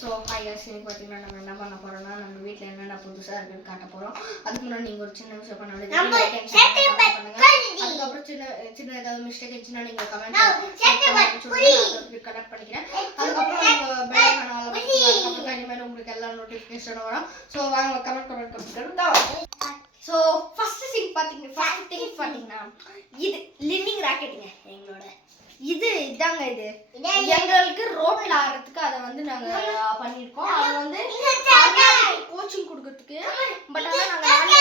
So hi guys, இன்னைக்கு பார்த்தீங்கன்னா நம்ம என்ன பண்ண போறோம்னா நம்ம வீட்டில் என்னென்ன புதுசாக இருக்குன்னு காட்ட போகிறோம். அதுக்கு முன்னாடி நீங்கள் ஒரு சின்ன விஷயம் பண்ண பண்ணுங்க. அதுக்கப்புறம் சின்ன ஏதாவது மிஸ்டேக் இருந்துச்சுன்னா நீங்கள் கமெண்ட் கனெக்ட் பண்ணிக்கிறேன். அதுக்கப்புறம் நீங்கள் பெல் ஐகான் அதுக்கப்புறம் இனிமேல் உங்களுக்கு எல்லா நோட்டிஃபிகேஷனும் வரும். ஸோ வாங்க கமெண்ட் ஸோ ஃபர்ஸ்ட் திங் பார்த்தீங்கன்னா இது லிவிங் ராக்கெட்டுங்க. எங்களோட இதாங்க இது எங்களுக்கு ரோட்ல ஆடுறதுக்கு அதை வந்து நாங்க பண்ணிருக்கோம். அது வந்து கோச்சிங் கொடுக்கறதுக்கு பட் ஆனால் நாங்கள்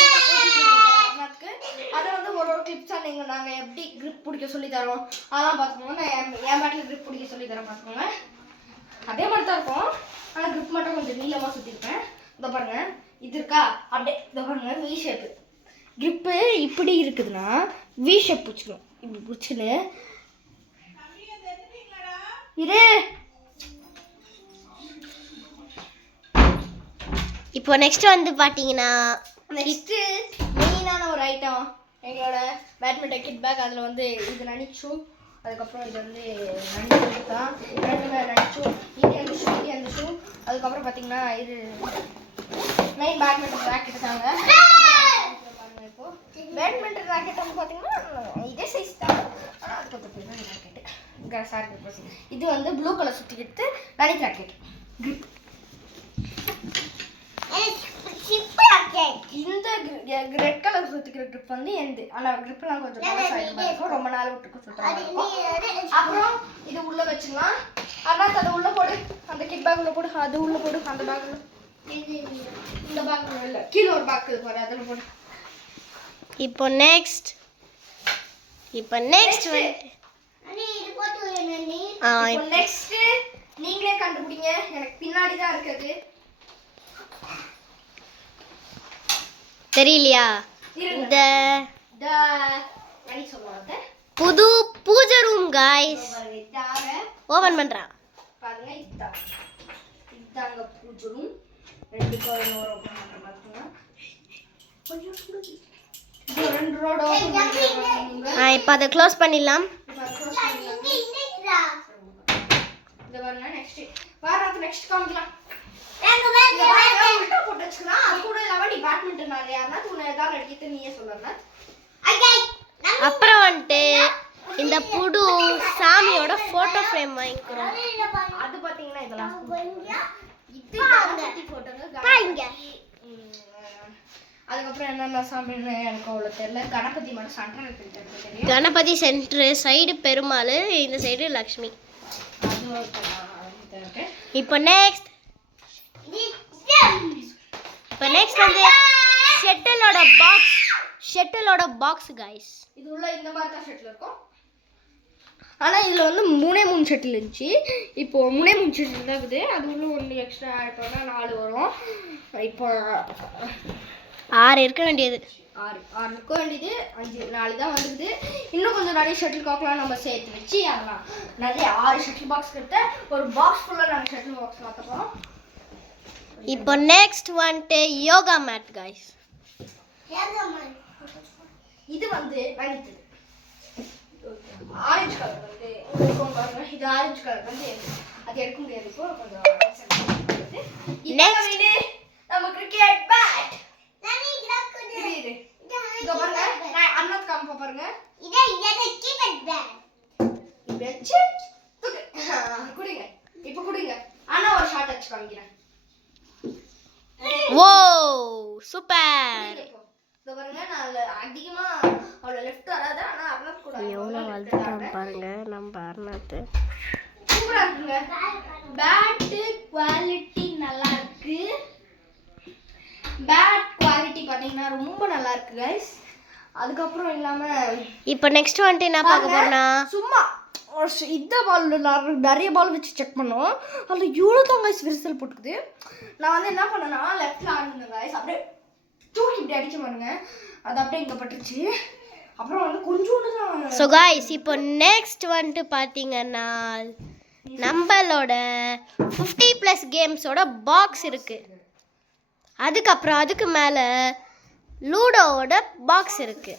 ஆடுறதுக்கு அதை வந்து ஒரு கிளிப்ஸா நாங்கள் எப்படி கிரிப் பிடிக்க சொல்லி தரோம் அதெல்லாம் பார்த்துக்கோங்க. நான் என் பேட்டில் கிரிப் பிடிக்க சொல்லி தரேன் பார்த்துக்கோங்க. அதே மாதிரி தான் இருக்கும், ஆனால் கிரிப் மட்டும் கொஞ்சம் நீளமாக சுற்றிருப்பேன். இதை பாருங்க, இது இருக்கா அப்படியே இதை பாருங்க வி ஷேப்பு. கிரிப்பு இப்படி இருக்குதுன்னா வி ஷேப் பிடிச்சிக்கணும். இப்படி பிடிச்சின்னு இது இப்போ நெக்ஸ்ட் வந்து பாத்தீங்கன்னா நெக்ஸ்ட் மெயினான ஒரு ஐட்டம் எங்களோட பேட்மிண்டன் கிட் பேக். அதில் வந்து இது நனிச்சு, அதுக்கப்புறம் இது வந்து நனிச்சு தான் ரெண்டுமே நனிச்சு. இது அந்த ஷூ, இது அந்த ஷூ. அதுக்கப்புறம் பார்த்தீங்கன்னா இது மெயின் பேட்மிண்டன் ராக்கெட் தாங்க. பாருங்க, இப்போ பேட்மிண்டன் ராக்கெட் வந்து பார்த்தீங்கன்னா இதே சைஸ் தான், ஆனால் அது கொஞ்சம் பெரிய ராக்கெட்டு. இது வந்து ப்ளூ கலர் சுற்றிக்கிட்டு நனிக் ராக்கெட் கிரிப். இந்த ரெட் கலர் சுற்றிக்கிற கிரிப் வந்து எந்த ஆனால் கிரிப்லாம் கொஞ்சம் இருக்கும், ரொம்ப நாள் விட்டுக்கு சுற்றுறாங்க இருக்கும். அப்புறம் இது உள்ளே வச்சுக்கலாம். ஆனால் அதை உள்ளே போடு, அந்த கிட் பேக் உள்ள போடு, அது உள்ளே போடு, அந்த பேக் இந்த பேக் இல்லை கீழே ஒரு பேக் இது பாரு, அதில் போடு. இப்போ நெக்ஸ்ட் நெக்ஸ்ட் நீங்களே கண்டுபிடிங்க, எனக்கு பின்னாடி தான் இருக்குது. தெரியலையா? இந்த புது பூஜை ரூம் गाइस ஓபன் பண்றேன் பாருங்க. இதாங்க பூஜை ரூம். ரெண்டு கவர் ஓபன் பண்றேன் பாருங்க. ரெண்டு ரோட் ஓபன் பண்ணுங்க. இப்போ அதை க்ளோஸ் பண்ணிடலாம். இது பாருங்க. நெக்ஸ்ட் வாரத்து நெக்ஸ்ட் காமிக்கலாம். போட்டு வச்சுக்கலாம். அது கூட இல்லாம நீ பேட்மிண்டன் யாருன்னா உன்னை ஏதாவது அடிக்கிட்டு நீயே சொல்லணும். அப்புறம் வந்துட்டு இந்த புது சாமியோட போட்டோ ஃப்ரேம் வாங்கிக்கிறோம். அது பாத்தீங்கன்னா இதெல்லாம் இது கணபதி போட்டோங்க. அதுக்கப்புறம் என்னென்ன சாமின்னு எனக்கு அவ்வளோ தெரியல. கணபதி மட்டும் சென்டர் தெரியும். கணபதி சென்டர் சைடு பெருமாள், இந்த சைடு லக்ஷ்மி. இப்போ நெக்ஸ்ட் வந்து ஷட்டிலோட பாக்ஸ் गाइस. இது உள்ள இந்த மாதிரி தான் ஷட்டில் இருக்கும். ஆனால் இதில் வந்து 3 ஷட்டில் இருந்துச்சு. இப்போ 3 ஷட்டில் தான் இருக்குது. அது உள்ள ஒன்று எக்ஸ்ட்ரா ஆட் பண்ணால் 4 வரும். இப்போ 6 இருக்க வேண்டியது. 6 இருக்க வேண்டியது 4 தான் வந்துக்குது. இன்னும் கொஞ்சம் நிறைய ஷட்டில் காக்லாம் நம்ம சேர்த்து வச்சு அதெல்லாம் நிறைய 6 ஷட்டில் பாக்ஸ் கிட்ட ஒரு பாக்ஸ் ஃபுல்லாக நாங்கள் ஷட்டில் பாக்ஸ் மாற்ற போகிறோம். இப்போ நெக்ஸ்ட் வந்துட்டு யோகா மேட் गाइस. இது வந்து வனிது ஆரஞ்சு கலர் வந்து பாருங்க. இது ஆரஞ்சு கலர் வந்து அது எடுக்க முடியாது. இப்போ கொஞ்சம் நெக்ஸ்ட் நம்ம கிரிக்கெட் பேட். இதோ பாருங்க, நான் அண்ணாத் காமிப்பா பாருங்க. இது கிரிக்கெட் பேட். இது வெச்சு குடிங்க. இப்போ குடிங்க. அண்ணா ஒரு ஷாட் அடிச்சு காமிக்கிறேன். ஓ சூப்பர். இதோ பாருங்க, நான் அதிகமா அவளை லெஃப்ட் வராது, ஆனா அண்ணாத் கூட எவ்வளோ வளர்த்துட்டான் பாருங்க நம்ம அண்ணாத். சூப்பரா இருக்குங்க. பேட் குவாலிட்டி நல்லா இருக்கு. பேட் குவாலிட்டி பாத்தீங்கன்னா ரொம்ப நல்லா இருக்கு गाइस. அதுக்கப்புறம் இல்லாம இப்போ நெக்ஸ்ட் வந்துட்டு என்ன பார்க்க போறோம்னா சும்மா இந்த பால் நிறைய பால் வச்சு செக் பண்ணோம். அதில் இவ்வளோ தான் गाइस விரிசல் போட்டுக்குது. நான் வந்து என்ன பண்ணேன்னா லெஃப்ட்ல ஆடுனேன் गाइस. அப்படியே தூக்கி இப்படி அடிக்க பாருங்க, அது அப்படியே இங்கே பட்டுருச்சு. அப்புறம் வந்து கொஞ்சோண்டு தான். ஸோ गाइस இப்போ நெக்ஸ்ட் வந்துட்டு பார்த்தீங்கன்னா நம்மளோட 50+ கேம்ஸோட பாக்ஸ் இருக்கு. அதுக்கப்புறம் அதுக்கு மேலே லூடோவோட பாக்ஸ் இருக்கு.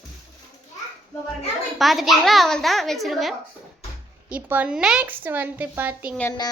பார்த்துட்டீங்களா? அவள் தான் வச்சிருங்க. இப்போ நெக்ஸ்ட் வந்துட்டு பார்த்தீங்கன்னா